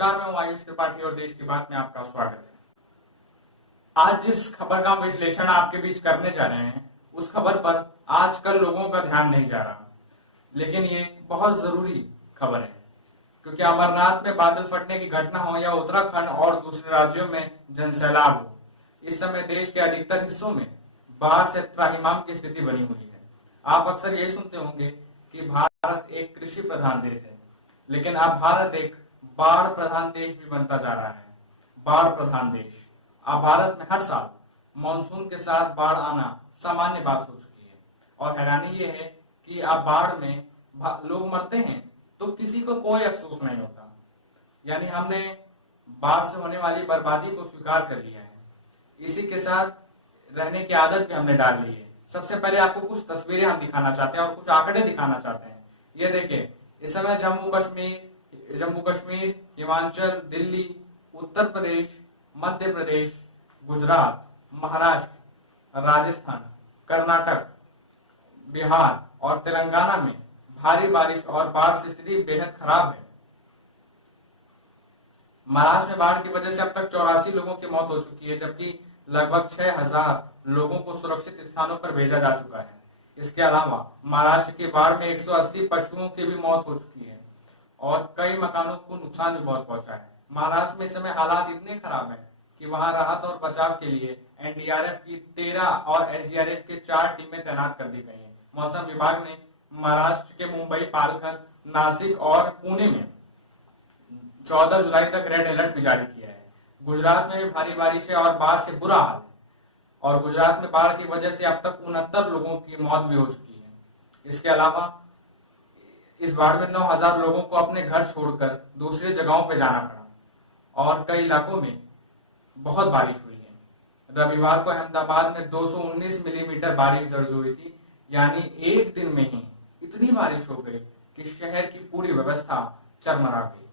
नमस्कार, मैं हूं आयुष त्रिपाठी और देश की बात में आपका स्वागत है। आज जिस खबर का विश्लेषण आपके बीच करने जा रहे हैं, उस खबर पर आजकल लोगों का ध्यान नहीं जा रहा, लेकिन ये बहुत जरूरी खबर है, क्योंकि अमरनाथ में बादल फटने की घटना हो या उत्तराखंड और दूसरे राज्यों में जनसैलाब हो, इस समय देश के अधिकतर हिस्सों में बाढ़ से त्राहिमाम की स्थिति बनी हुई है। आप अक्सर यही सुनते होंगे कि भारत एक कृषि प्रधान देश है, लेकिन अब भारत एक बाढ़ प्रधान देश भी बनता जा रहा है। बाढ़ प्रधान देश। अब भारत में हर साल मानसून के साथ बाढ़ आना सामान्य बात हो चुकी है, और हैरानी ये है कि अब बाढ़ में लोग मरते हैं तो किसी को कोई अफसोस नहीं होता। यानी हमने बाढ़ से होने वाली बर्बादी को स्वीकार कर लिया है। इसी के साथ रहने की आदत भी हमने डाल ली है। सबसे पहले आपको कुछ तस्वीरें हम दिखाना चाहते हैं और कुछ आंकड़े दिखाना चाहते हैं। ये देखिए, इस समय जम्मू कश्मीर, हिमाचल, दिल्ली, उत्तर प्रदेश, मध्य प्रदेश, गुजरात, महाराष्ट्र, राजस्थान, कर्नाटक, बिहार और तेलंगाना में भारी बारिश और बाढ़ से स्थिति बेहद खराब है। महाराष्ट्र में बाढ़ की वजह से अब तक 84 लोगों की मौत हो चुकी है, जबकि लगभग 6000 लोगों को सुरक्षित स्थानों पर भेजा जा चुका है। इसके अलावा महाराष्ट्र की बाढ़ में 180 पशुओं की भी मौत हो चुकी है और कई मकानों को नुकसान भी बहुत पहुंचा है। महाराष्ट्र में इस समय हालात इतने खराब हैं कि वहां राहत और बचाव के लिए एनडीआरएफ की 13 और एसडीआरएफ के 4 टीमें तैनात कर दी गई हैं। मौसम विभाग ने महाराष्ट्र के मुंबई, पालघर, नासिक और पुणे में 14 जुलाई तक रेड अलर्ट भी जारी किया है। गुजरात में भी भारी बारिश है और बाढ़ से बुरा हाल है, और गुजरात में बाढ़ की वजह से अब तक 69 लोगों की मौत भी हो चुकी है। इसके अलावा इस बाढ़ में 9000 लोगों को अपने घर छोड़कर दूसरी जगहों पर जाना पड़ा और कई इलाकों में बहुत बारिश हुई है। रविवार को अहमदाबाद में 219 मिलीमीटर बारिश दर्ज हुई थी। यानी एक दिन में ही इतनी बारिश हो गई कि शहर की पूरी व्यवस्था चरमरा गई।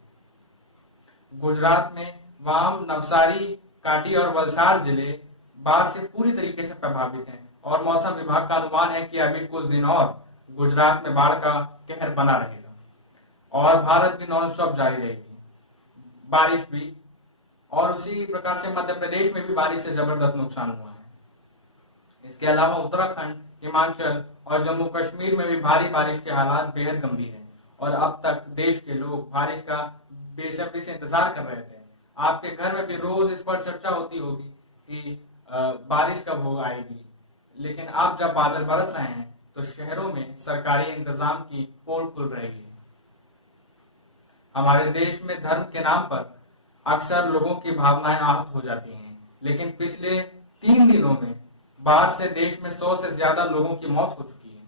गुजरात में वाम, नवसारी, काटी और वलसाड़ जिले बाढ़ से पूरी तरीके से प्रभावित हैं, और मौसम विभाग का अनुमान है कि अभी कुछ दिन और गुजरात में बाढ़ का कहर बना रहेगा और भारत भी नॉन स्टॉप जारी रहेगी, बारिश भी। और उसी प्रकार से मध्य प्रदेश में भी बारिश से जबरदस्त नुकसान हुआ है। इसके अलावा उत्तराखंड, हिमाचल और जम्मू कश्मीर में भी भारी बारिश के हालात बेहद गंभीर हैं, और अब तक देश के लोग बारिश का बेसब्री से इंतजार कर रहे थे। आपके घर में भी रोज इस पर चर्चा होती होगी कि बारिश कब हो आएगी, लेकिन अब जब बादल बरस रहे हैं तो शहरों में सरकारी इंतजाम की पोल खुल रही है। हमारे देश में धर्म के नाम पर अक्सर लोगों की भावनाएं आहत हो जाती हैं, लेकिन पिछले 3 दिनों में बाढ़ से देश में 100 से ज्यादा लोगों की मौत हो चुकी है,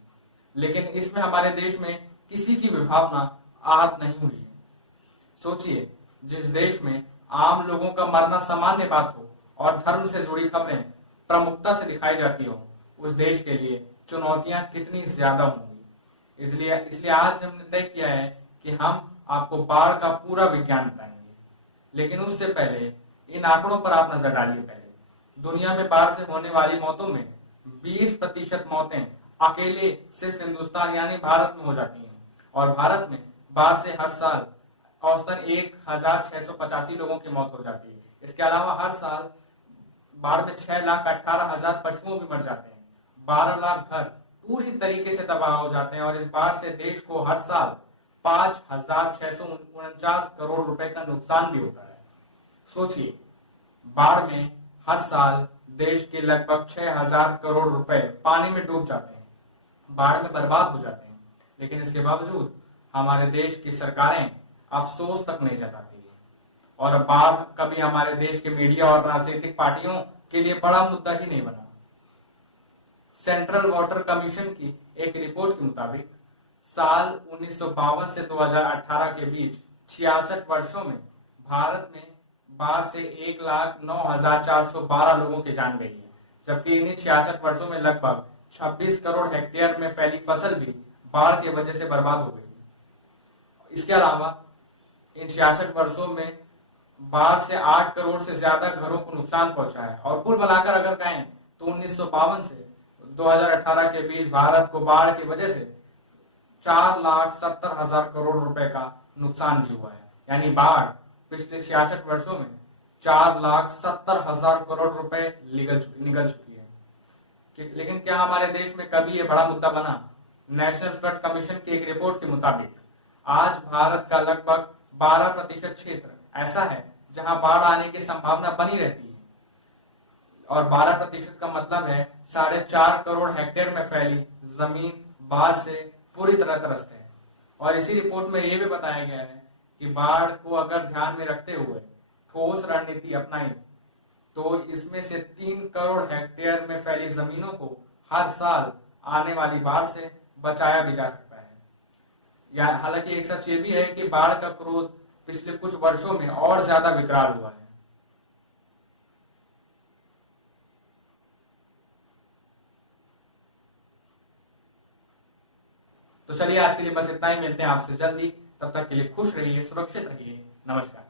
लेकिन इसमें हमारे देश में किसी की भी भावना आहत नहीं हुई है। सोचिए, जिस देश में आम लोगों का मरना सामान्य बात हो और धर्म से जुड़ी खबरें प्रमुखता से दिखाई जाती हो, उस देश के लिए चुनौतियां कितनी ज्यादा होंगी। इसलिए आज हमने तय किया है कि हम आपको बाढ़ का पूरा विज्ञान बताएंगे, लेकिन उससे पहले इन आंकड़ों पर आप नजर डालिए। पहले दुनिया में बाढ़ से होने वाली मौतों में 20% मौतें अकेले सिर्फ हिंदुस्तान यानी भारत में हो जाती हैं, और भारत में बाढ़ से हर साल औसतन 1685 लोगों की मौत हो जाती है। इसके अलावा हर साल बाढ़ में 6,18,000 पशुओं भी मर जाते हैं। 12 लाख घर पूरी तरीके से तबाह हो जाते हैं, और इस बाढ़ से देश को हर साल 5,649 करोड़ रुपए का नुकसान भी होता है। सोचिए, बाढ़ में हर साल देश के लगभग 6,000 करोड़ रुपए पानी में डूब जाते हैं, बाढ़ में बर्बाद हो जाते हैं, लेकिन इसके बावजूद हमारे देश की सरकारें अफसोस तक नहीं जताती है, और बाढ़ कभी हमारे देश के मीडिया और राजनीतिक पार्टियों के लिए बड़ा मुद्दा ही नहीं बना। सेंट्रल वाटर कमीशन की एक रिपोर्ट के मुताबिक साल 1952 से 2018 के बीच 66 वर्षों में भारत में बाढ़ से 1,09,412 लोगों की जान गई है, जबकि इन्हीं 66 वर्षों में लगभग 26 करोड़ हेक्टेयर में फैली फसल भी बाढ़ की वजह से बर्बाद हो गई। इसके अलावा इन 66 वर्षों में बाढ़ से 8 करोड़ से ज्यादा घरों को नुकसान पहुंचा है, और कुल मिलाकर अगर कहें तो 1952 से 2018 के बीच भारत को बाढ़ की वजह से 4,70,000 करोड़ रुपए का नुकसान भी हुआ है। यानी बाढ़ पिछले 66 वर्षों में 4,70,000 करोड़ रुपए निकल चुकी है। लेकिन क्या हमारे देश में कभी ये बड़ा मुद्दा बना? नेशनल फ्लड कमीशन की एक रिपोर्ट के मुताबिक आज भारत का लगभग 12% क्षेत्र ऐसा है जहां बाढ़ आने की संभावना बनी रहती है, और 12% का मतलब है 4.5 करोड़ हेक्टेयर में फैली जमीन बाढ़ से पूरी तरह त्रस्त है। और इसी रिपोर्ट में यह भी बताया गया है कि बाढ़ को अगर ध्यान में रखते हुए ठोस रणनीति अपनाई तो इसमें से 3 करोड़ हेक्टेयर में फैली जमीनों को हर साल आने वाली बाढ़ से बचाया भी जा सकता है। हालांकि एक सच ये भी है कि बाढ़ का क्रोध पिछले कुछ वर्षों में और ज्यादा विकराल हुआ है। तो चलिए आज के लिए बस इतना ही, मिलते हैं आपसे जल्दी। तब तक के लिए खुश रहिए, सुरक्षित रहिए। नमस्कार।